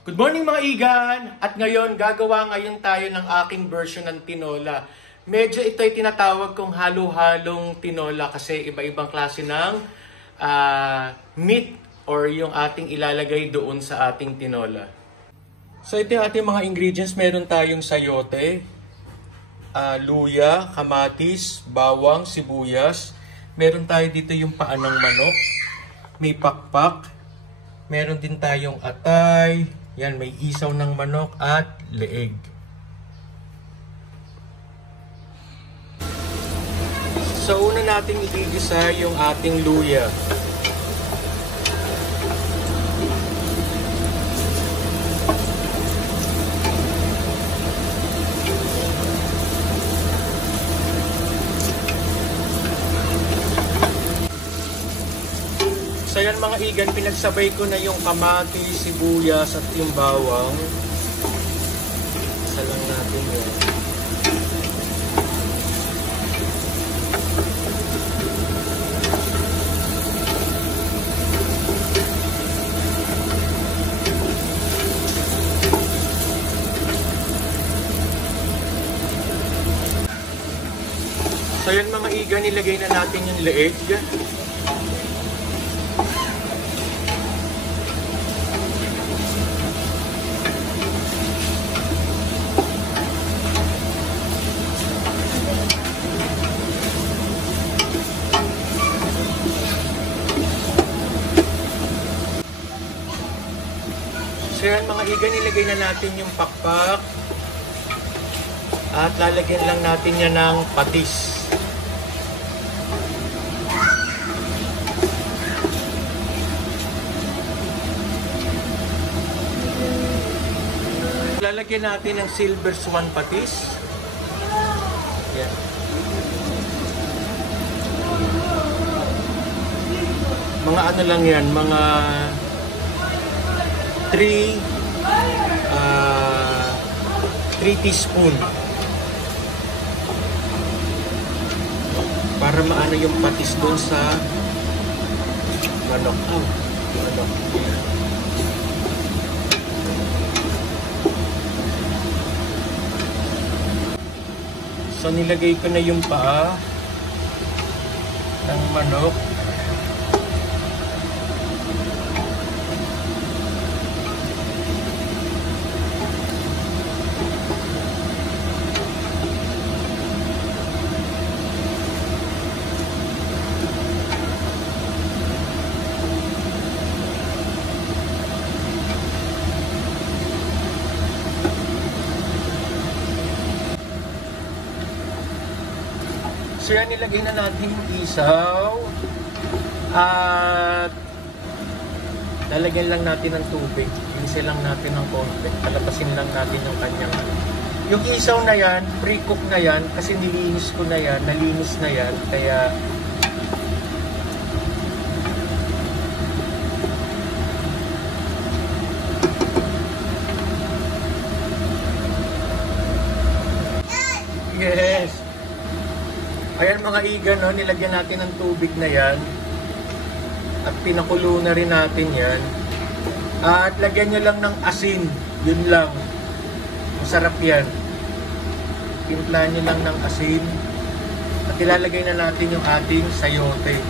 Good morning mga igan! At ngayon, gagawa ngayon tayo ng aking version ng tinola. Medyo ito ay tinatawag kong halo-halong tinola kasi iba-ibang klase ng meat or yung ating ilalagay doon sa ating tinola. So ito yung ating mga ingredients. Meron tayong sayote, luya, kamatis, bawang, sibuyas. Meron tayo dito yung paa ng manok. May pakpak. Meron din tayong atay. Yan, may isaw ng manok at leeg. So, una nating igigisa yung ating luya. So yan mga igan, pinagsabay ko na yung kamatis, sibuyas at yung bawang. Isa lang natin yan. So yan mga igan, nilagay na natin yung leeg. So yan mga igan, nilagay na natin yung pakpak at lalagyan lang natin yan ng patis. Lalagyan natin ng silver swan patis. Yan. Mga ano lang yan, mga 3 teaspoon para maano yung patis doon sa manok. So nilagay ko na yung paa ng manok. So yan, nilagay na natin yung isaw at lalagyan lang natin ng tubig. Insin lang natin ng konti. Palapasin lang natin yung kanyang. Yung isaw na yan, pre-cook na yan kasi nilinis ko na yan, nalinis na yan. Kaya yes! Ayan mga igan, no? Nilagyan natin ng tubig na yan. At pinakulo na rin natin yan. At lagyan nyo lang ng asin. Yun lang. Masarap yan. Timpla nyo lang ng asin. At ilalagay na natin yung ating sayote.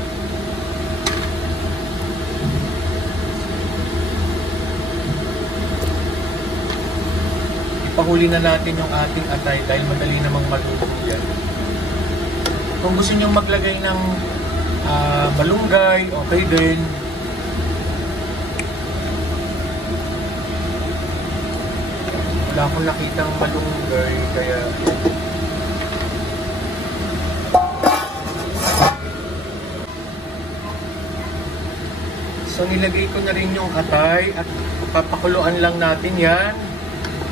Ipahuli na natin yung ating atay dahil madali namang maluto yan. Kung gusto nyo maglagay ng malunggay, okay din. Wala akong nakitang malunggay, kaya so nilagay ko na rin yung atay at papakuluan lang natin yan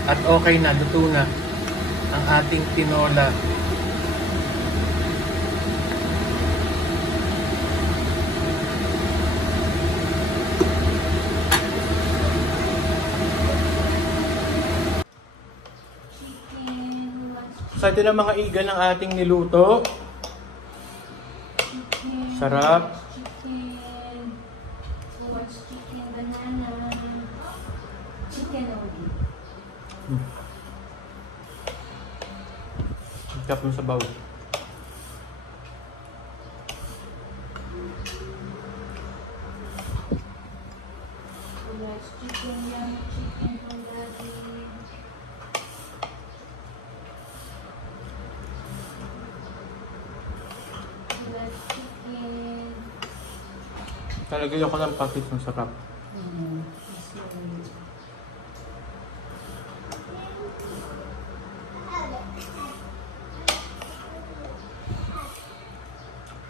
at okay na, luto na ang ating tinola. So ito na mga igan ng ating niluto. Sarap. Chicken. So what's chicken? Banana. chicken only. Tap mo sa baw. Let's chicken, yummy chicken from Daddy. Let's chicken. Talagay ako ng patis ng sarap.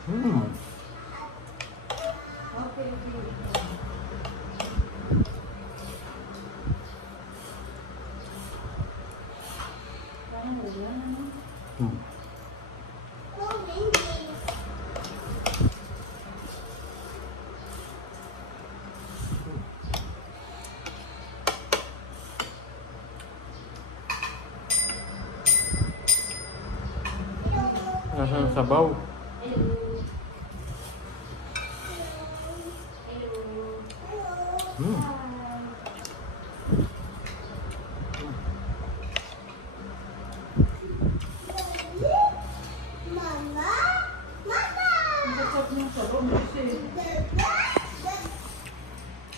Mm. Okay. Parang wala naman. Mm. Nasa yung sabaw. Hello. Hello. Mm.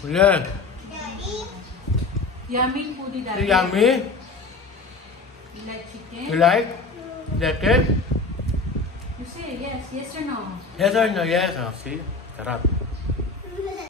Ulan. Yummy food, Daddy. Yummy. You like chicken? You like? Like it? You say yes or no? Yes or no? Yes. Oh, see? Sarap.